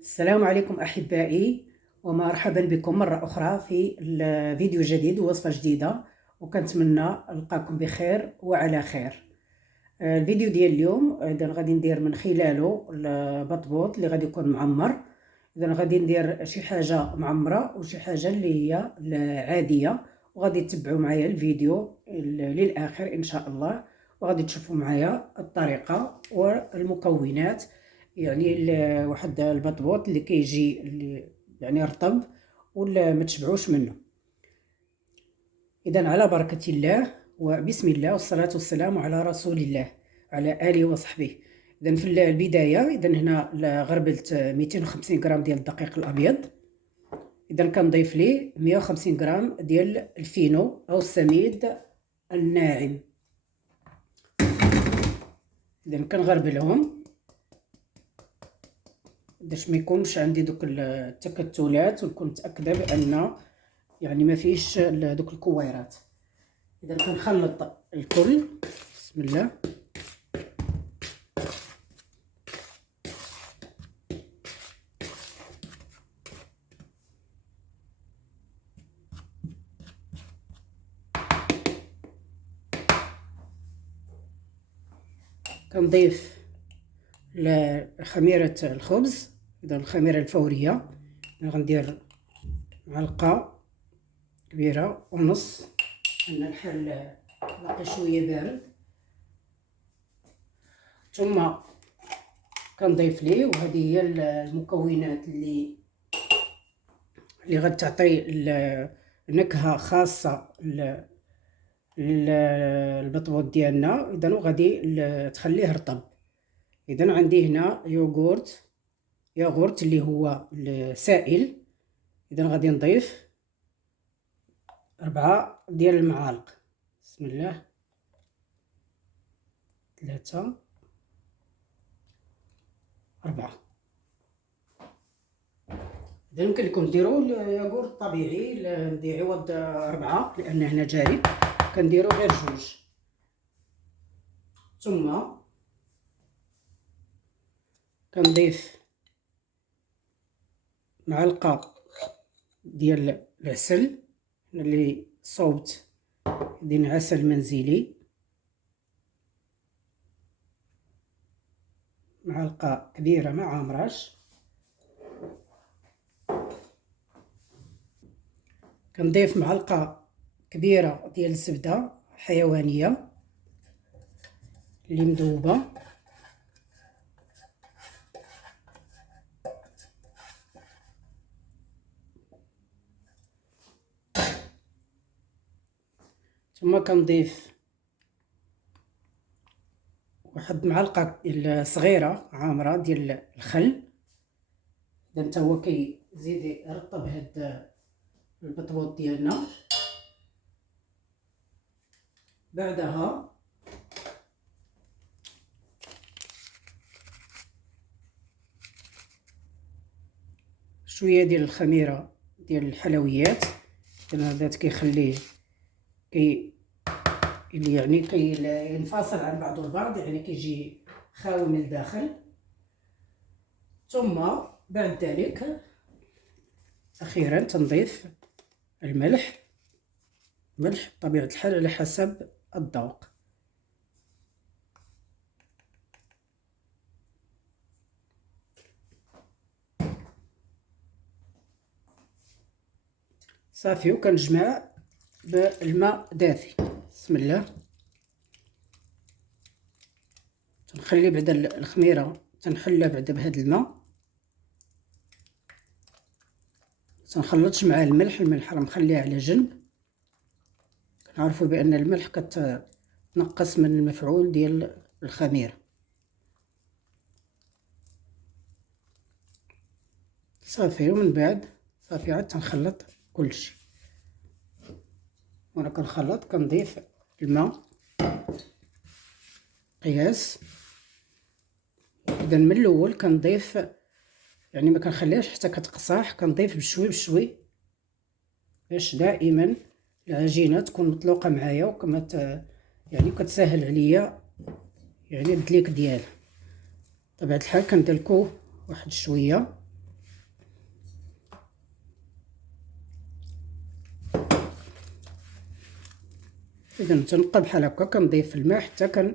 السلام عليكم أحبائي، ومرحبا بكم مرة أخرى في فيديو جديد ووصفة جديدة، وكنتمنى نلقاكم بخير وعلى خير. الفيديو ديال اليوم إذا غادي ندير من خلاله البطبوط اللي غادي يكون معمر. إذا غادي ندير شي حاجة معمرة وشي حاجة اللي هي العادية، وغادي تتبعوا معايا الفيديو للآخر إن شاء الله، وغادي تشوفوا معايا الطريقة والمكونات. يعني واحد البطبوط اللي كيجي اللي يعني رطب ولا ما تشبعوش منه. اذا على بركه الله وبسم الله والصلاه والسلام على رسول الله على اله وصحبه. اذا في البدايه هنا غربلت 250 غرام ديال الدقيق الابيض. اذا كنضيف ليه 150 غرام ديال الفينو او السميد الناعم. اذا كنغربلهم باش ما يكونش عندي دوك التكتلات، ونكون متاكده بان يعني ما فيش دوك الكويرات. اذا كنخلط الكل بسم الله. كنضيف خميره الخبز، اذا الخميره الفوريه غندير معلقه كبيره ونص، ان الحل باقي شويه بارد. ثم كنضيف ليه، وهذه هي المكونات اللي غتعطي نكهه خاصه للبطبوط ديالنا. اذا وغادي تخليه رطب. اذا عندي هنا ياغورت اللي هو السائل. اذا غادي نضيف 4 ديال المعالق بسم الله، 3 4. اذا يمكن لكم ديروا الياغورت طبيعي، ندي عوض 4 لان هنا جاري كنديروا غير 2. ثم كنضيف معلقه ديال العسل اللي صوبت دين عسل منزلي، معلقه كبيره ما عامراش. كنضيف معلقه كبيره ديال الزبده حيوانيه اللي مذوبه، ثم كنضيف واحد معلقه صغيره عامره ديال الخل. اذا حتى هو كيزيد يرطب هاد البطبوط ديالنا. بعدها شويه ديال الخميره ديال الحلويات. اذا هذا كيخليه يعني ينفصل عن بعضه البعض، يعني كيجي خاوي من الداخل. ثم بعد ذلك اخيرا تنضيف الملح بطبيعه الحال على حسب الذوق. صافي، وكنجمع بالماء دافي بسم الله. تنخلي بعدا الخميره تنحلها بعدا بهذا الماء، تنخلطش مع الملح راه مخليه على جنب. كنعرفوا بان الملح كتنقص من المفعول ديال الخميره. صافي، ومن بعد صافي عاد تنخلط كلشي. وانا كنخلط كنضيف الماء قياس. اذا من الاول كنضيف يعني ما كنخليهاش حتى كتقصاح، كنضيف بشوي بشوي باش دائما العجينه تكون مطلوقه معايا وكما يعني كتسهل عليا يعني الدليك ديالها. طبيعه الحال كندلكوه واحد شويه اذا تنبقى بحال هكا كنضيف الماء حتى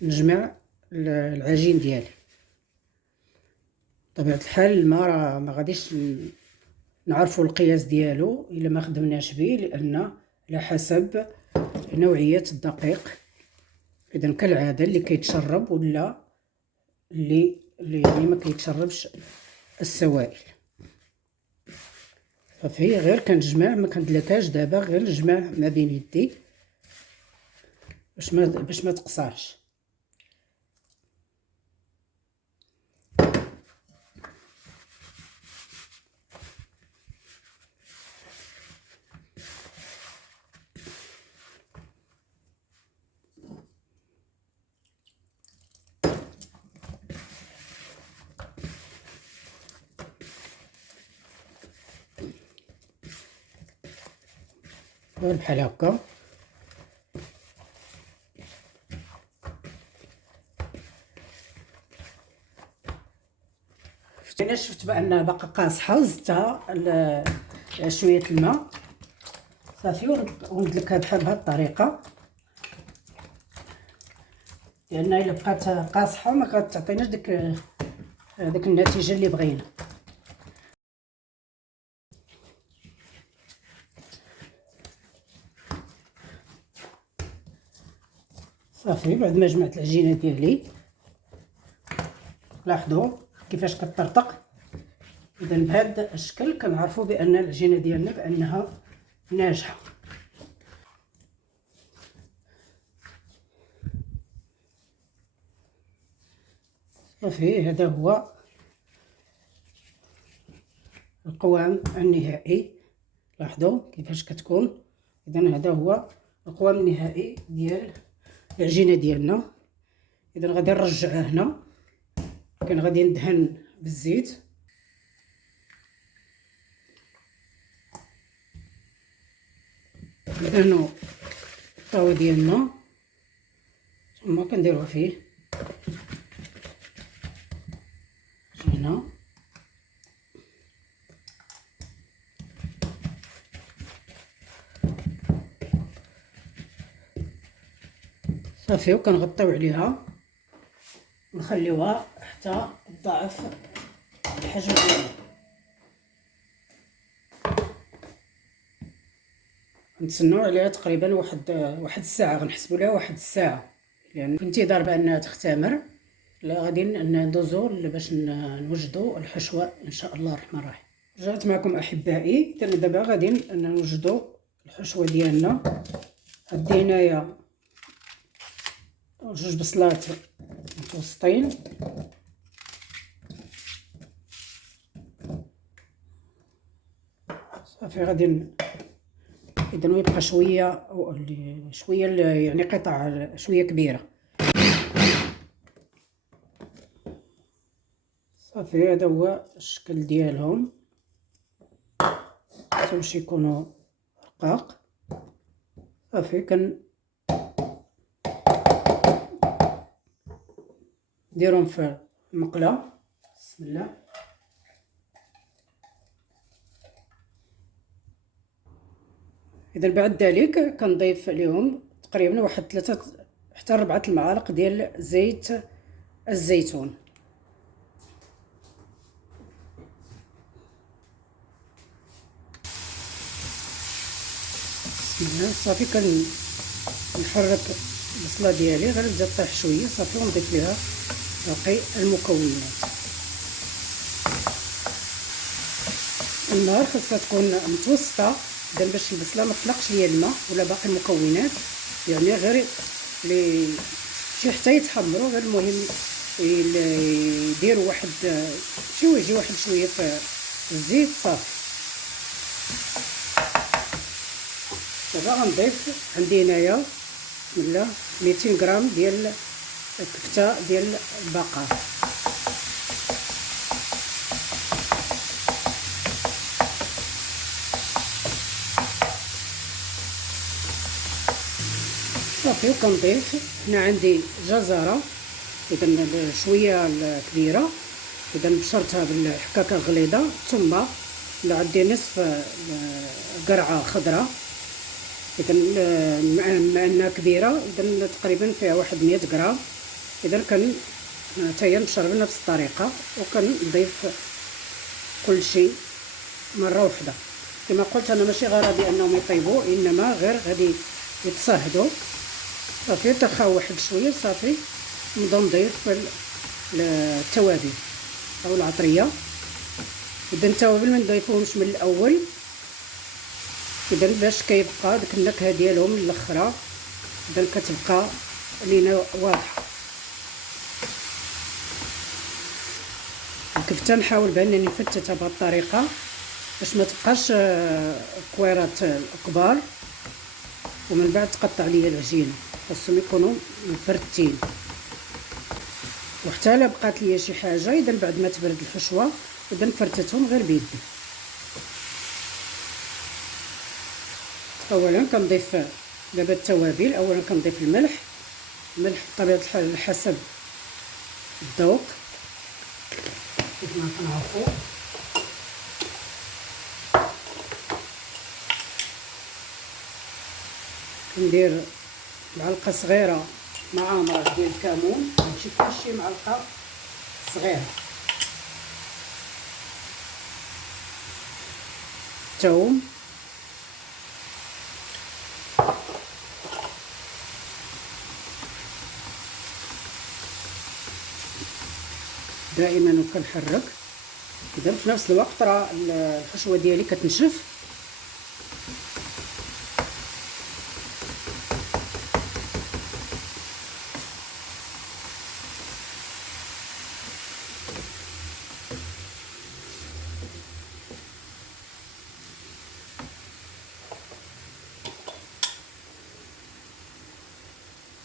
كنجمع العجين ديالي. بطبيعه الحال الماء راه ما غاديش نعرفوا القياس ديالو الا ما خدمناش به، لان على حسب نوعيه الدقيق. اذا كالعاده اللي كيتشرب ولا اللي يعني ما كيتشربش السوائل. صافي غير كنجمع، ما كندلكاش دابا، غير نجمع ما بين يدي باش ما تقصاش. بحال هكا. انا شفت بان باقا قاصحه، زدتها شويه الماء صافي وندلكها بحال بهاد الطريقه، لان الا بقات قاصحه ما كتعطيناش ديك النتيجه اللي بغينا. صافي بعد ما جمعت العجينه ديالي لاحظوا كيفاش كتطرطق. اذا بهذا الشكل كنعرفوا بان العجينه ديالنا بانها ناجحه. صافي هذا هو القوام النهائي، لاحظوا كيفاش كتكون. اذا هذا هو القوام النهائي ديال العجينه ديالنا. اذا غادي نرجعها هنا، كان غادي ندهن بالزيت. ندهنوا الطاوه ديالنا ثم كنديروها فيه هنا. صافي وكنغطيو عليها ونخليوها حتى تضاعف الحجم ديالها. نتسناو عليها تقريبا واحد الساعه، غنحسبوا لها واحد الساعه، لان في انتظار بانها تختمر. لا غادي ندوزو باش نوجدوا الحشوه ان شاء الله الرحمن الرحيم. رجعت معكم احبائي. دابا غادي نوجدوا الحشوه ديالنا. هدي هنايا جوج بصلات متوسطين، صافي غادي اذا يبقى شويه يعني قطع شويه كبيره. صافي هذا هو الشكل ديالهم، باش يكونوا رقاق. صافي نديرهم في المقله. بسم الله. اذا بعد ذلك كنضيف عليهم تقريبا واحد 3 حتى 4 المعالق ديال زيت الزيتون. بسم الله. صافي كنحرك البصله ديالي غير تبدا طيح شويه، صافي ونضيف ليها باقي المكونات. النار خاصها تكون متوسطه باش البصله ما تطلقش ليا الماء ولا باقي المكونات، يعني غير شي حتى يتحمروا. غير المهم يديروا واحد يجي واحد شويه في الزيت. صافي دابا غنضيف عندي هنايا بسم الله 200 غرام ديال الكفته ديال البقر. صافي وكنضيف هنا عندي جزره، اذا شويه كبيره، اذا بشرتها بالحكاكه غليظه. ثم عندي نصف قرعه خضراء، اذا بما انها كبيره اذا تقريبا فيها واحد 100 غرام. اذا كان حتى هي نشرب بنفس الطريقه، وكنضيف كل شيء مره واحده. كما قلت انا ماشي غرضي انهم يطيبوا، انما غير غادي يتصهدوا. صافي تخاو واحد شويه صافي نبدا نضيف التوابل او العطريه. اذا التوابل ما نضيفوهمش من الاول، اذا باش كيبقى ديك النكهه ديالهم الاخرى اذا كتبقى لينا واضحه. الكفته نحاول بانني نفتتها بهذه الطريقه باش ما تبقاش كويرات كبار، ومن بعد تقطع ليا العجينه. خاصهم يكونوا مفرتين. وحتى الا بقات ليا شي حاجه اذا بعد ما تبرد الحشوه اذا نفرتتهم غير بيدي. اولا كنضيف دابا التوابل. اولا كنضيف الملح بطبيعه الحال على حسب الذوق كيف ما كنعرفوا. كندير معلقه صغيره معامره ديال الكمون، ماشي كلشي معلقه صغيره. ثوم، دائما وكنحرك. اذا في نفس الوقت راه الحشوه ديالي كتنشف.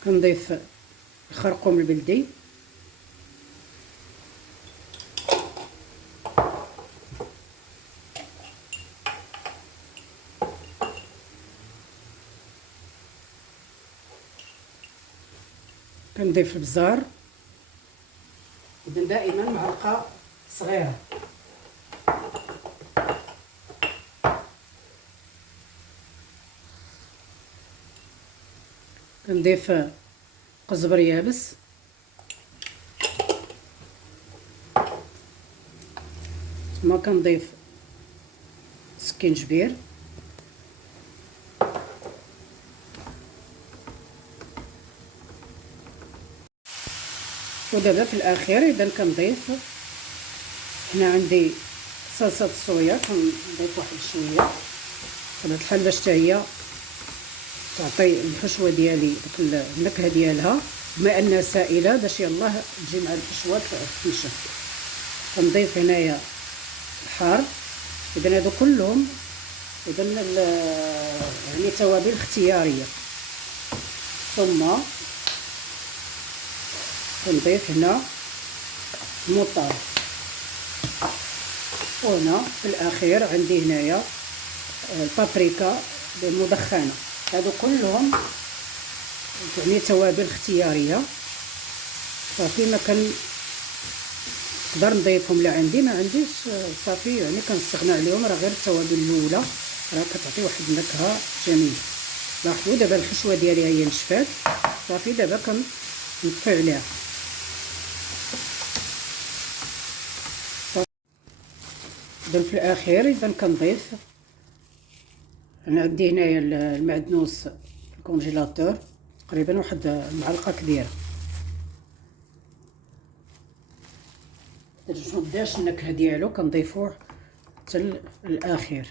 كنضيف الخرقوم البلدي، كنضيف البزار. اذا دائما معلقه صغيره. كنضيف قزبر يابس، ثم كنضيف سكينجبير، ودابا في الاخير اذا كنضيف هنا عندي صلصه الصويا. كنضيف واحد شويه بطبيعه الحال باش حتى هي تعطي الحشوه ديالي ديك النكهه ديالها، بما انها سائله باش يلاه تجي مع الحشوه تنشف. كنضيف هنايا الحار. اذا هادو كلهم اذا يعني توابل اختياريه. ثم كنضيف هنا المطار، وهنا في الاخير عندي هنايا البابريكا المدخنه. هادو كلهم يعني توابل اختياريه. صافي ما نقدر نضيفهم لا عندي ما عنديش صافي، يعني كنستغنى عليهم. راه غير التوابل الاولى راه كتعطي واحد النكهه جميله. لاحظوا دابا الحشوه ديالي هي نشفات صافي. دابا كنطفي عليها. اذا في الاخير اذا كنضيف، انا عندي هنايا المعدنوس الكونجيلاتور تقريبا واحد معلقه كبيره باش مبداش النكهه ديالو. كنضيفوه حتى الاخير.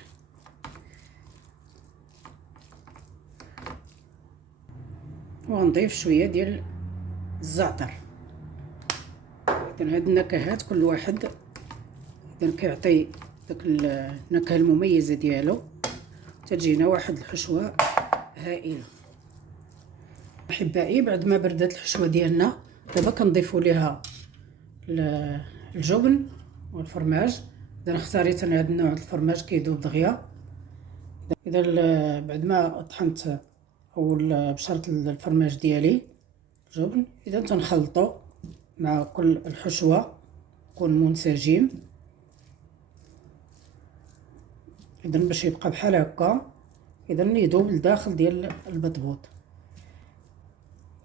وغنضيف شويه ديال الزعتر. اذا هاد النكهات كل واحد اذا كيعطي داك النكهه المميزه ديالو، تجينا واحد الحشوه هائله. احبائي بعد ما بردت الحشوه ديالنا دابا كنضيفوا ليها الجبن والفرماج. اذا اختاريت انا هذا النوع الفرماج كيذوب دغيا. اذا بعد ما طحنت او بشرت الفرماج ديالي الجبن، اذا تنخلطو مع كل الحشوه يكون منسجم. اذا باش يبقى بحال هكا اذا يذوب لداخل ديال البطبوط.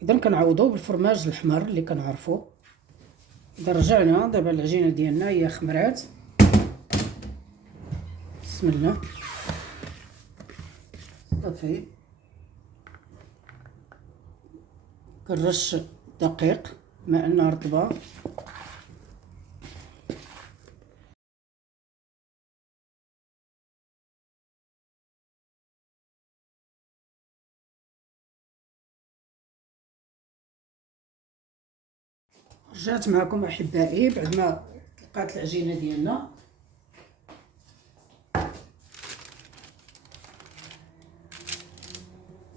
اذا كنعوضو بالفرماج الحمر اللي كنعرفو. اذا رجعنا دابا العجينه ديالنا هي خمرات. بسم الله. صافي كنرش دقيق مع انها رطبه. رجعت معكم احبائي بعد ما تلقات العجينه ديالنا.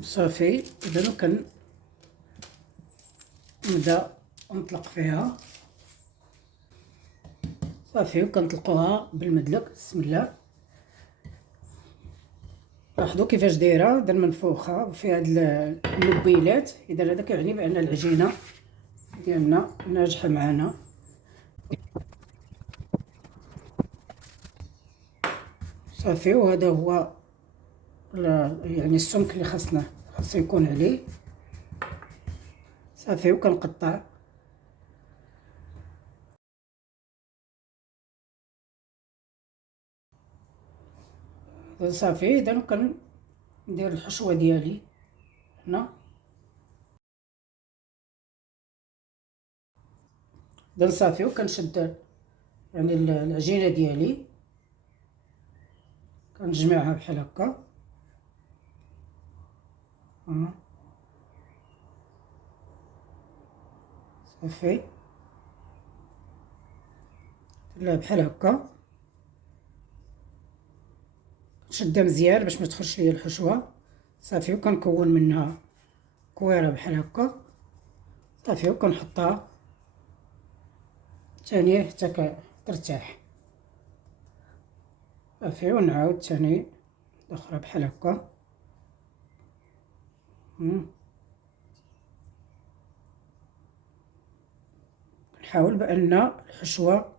صافي اذا نبدا نطلق فيها. صافي وكنطلقوها بالمدلك. بسم الله. لاحظوا كيفاش دايره اذا منفوخه في هاد اللبيلات. اذا هذا كيعني بان العجينه ديالنا ناجحه معنا. صافي وهذا هو يعني السمك اللي خاصو يكون عليه. صافي وكنقطع. صافي اذا كندير الحشوه ديالي هنا. اذا صافي وكنشد يعني العجينه ديالي كنجمعها بحال هكا. صافي لا بحال هكا. نشدها مزيان باش ما تخرجش ليا الحشوه. صافي وكنكون منها كويره بحال هكا. صافي وكنحطها ثانيه حتى ترتاح. صافي ونعاود ثاني اخرى بحال هكا. نحاول بان الحشوه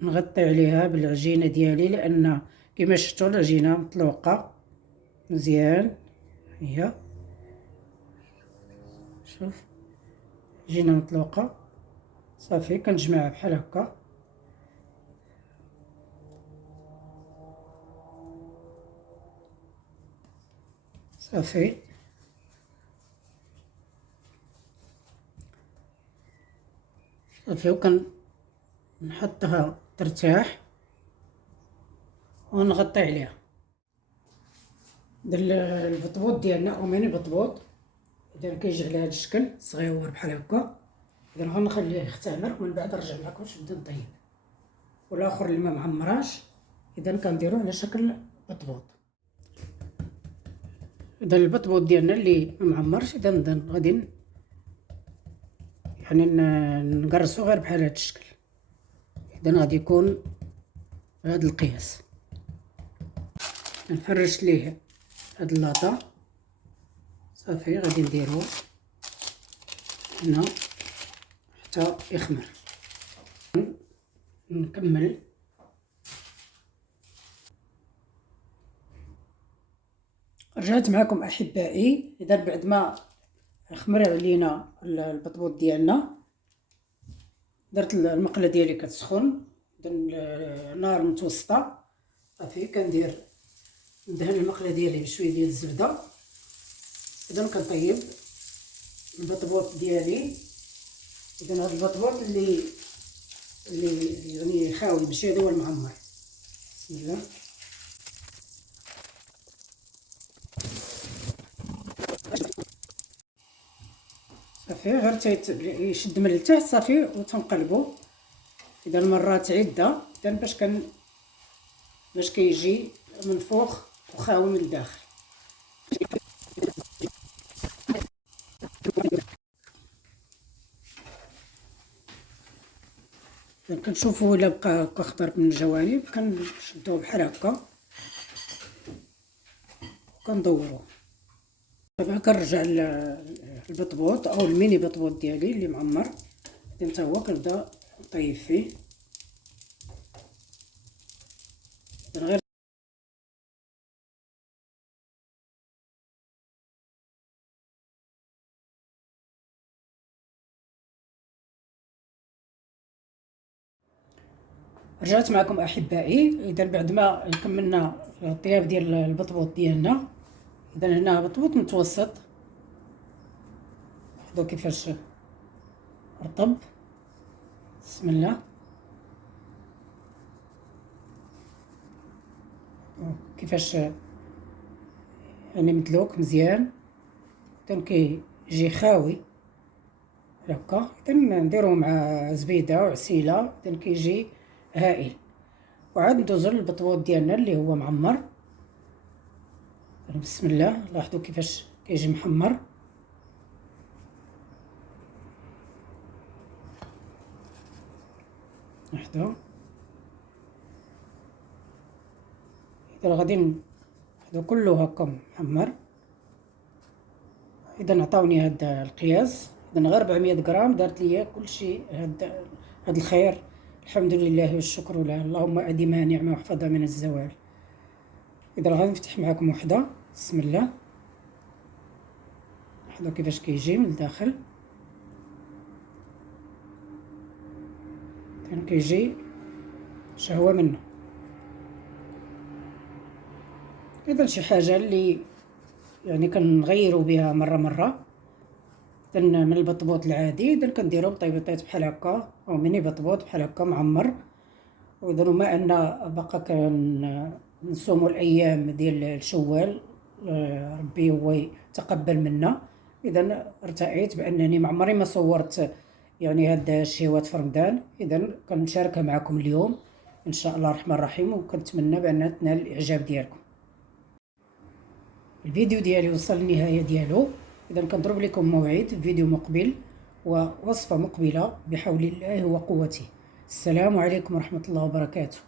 نغطي عليها بالعجينه ديالي لان كما شفتوا العجينه مطلوقه مزيان. هي شوف عجينه مطلوقه. صافي كنجمعها بحال هكا. صافي صافي نحطها ترتاح ونغطي عليها. البطبوط ديالنا او ميني بطبوط اذا كيجي على هذا الشكل صغيور بحال هكا. اذا غنخليه يختمر ومن بعد نرجع معكم باش نبدا نطيب. والاخر اللي ما معمراش اذا كنديروه على شكل بطبوط. اذا البطبوط ديالنا اللي ما معمرش اذا غادي يعني نقرصو غير بحال هذا الشكل. اذا غادي يكون بهذا القياس. نفرش ليه هاد اللاطه. صافي غادي نديروه هنا حتى يخمر. نكمل. رجعت معكم احبائي. اذا بعد ما خمر علينا البطبوط ديالنا درت المقله ديالي كتسخن. نار متوسطه. صافي كندير ندهن المقله ديالي بشويه ديال الزبده. اذا كنطيب البطبوط ديالي. اذا هذا البطبوط اللي يعني خاوي ماشي هذا هو المعمر. بسم الله. صافي غير يشد من التحت. صافي وتنقلبو اذا المرات عده اذا باش كيجي منفوخ وخاوي من الداخل. كنشوفوا الا بقى خضر من الجوانب كنشدوه بحال هكا وكندوروه. دابا كنرجع البطبوط او الميني بطبوط ديالي اللي معمر. حتى هو كنبدا نطيب فيه. غير رجعت معكم احبائي. اذا بعد ما كملنا الطياب ديال البطبوط ديالنا، اذا هنا بطبوط متوسط، لاحظوا كيفاش رطب. بسم الله. كيفاش يعني مدلوك مزيان، اذا كيجي خاوي هكا. اذا نديروه مع زبيده وعسيله، اذا كيجي هائل. وعاد ندوزو للبطبوط ديالنا اللي هو معمر. بسم الله، لاحظوا كيفاش كيجي محمر. لاحظوا. اذا غادي لاحظوا كله هكا محمر. اذا عطاوني هذا القياس، اذا غير 400 غرام دارت ليا كلشي. هذا الخير، الحمد لله والشكر له، اللهم اديمها نعمه واحفظها من الزوال. اذا غادي نفتح معكم وحده. بسم الله. لاحظوا كيفاش كيجي من الداخل، كان كيجي شهوه منه. اذا شي حاجه اللي يعني كنغيروا بها مره من البطبوط العادي، اذا كنديروا بطيبيطات بحال هكا او ميني بطبوط بحال هكا معمر. واذا ما ان باقا كنصوموا الايام ديال الشوال، ربي هو يتقبل منا. اذا ارتأيت بانني ما عمري ما صورت يعني هاد الشهوات في رمضان، اذا كنشاركها معكم اليوم ان شاء الله الرحمن الرحيم، وكنتمنى بان تنال الاعجاب ديالكم. الفيديو ديالي وصل للنهايه ديالو، اذا كنضرب لكم موعد فيديو مقبل ووصفه مقبله بحول الله وقوته. السلام عليكم ورحمه الله وبركاته.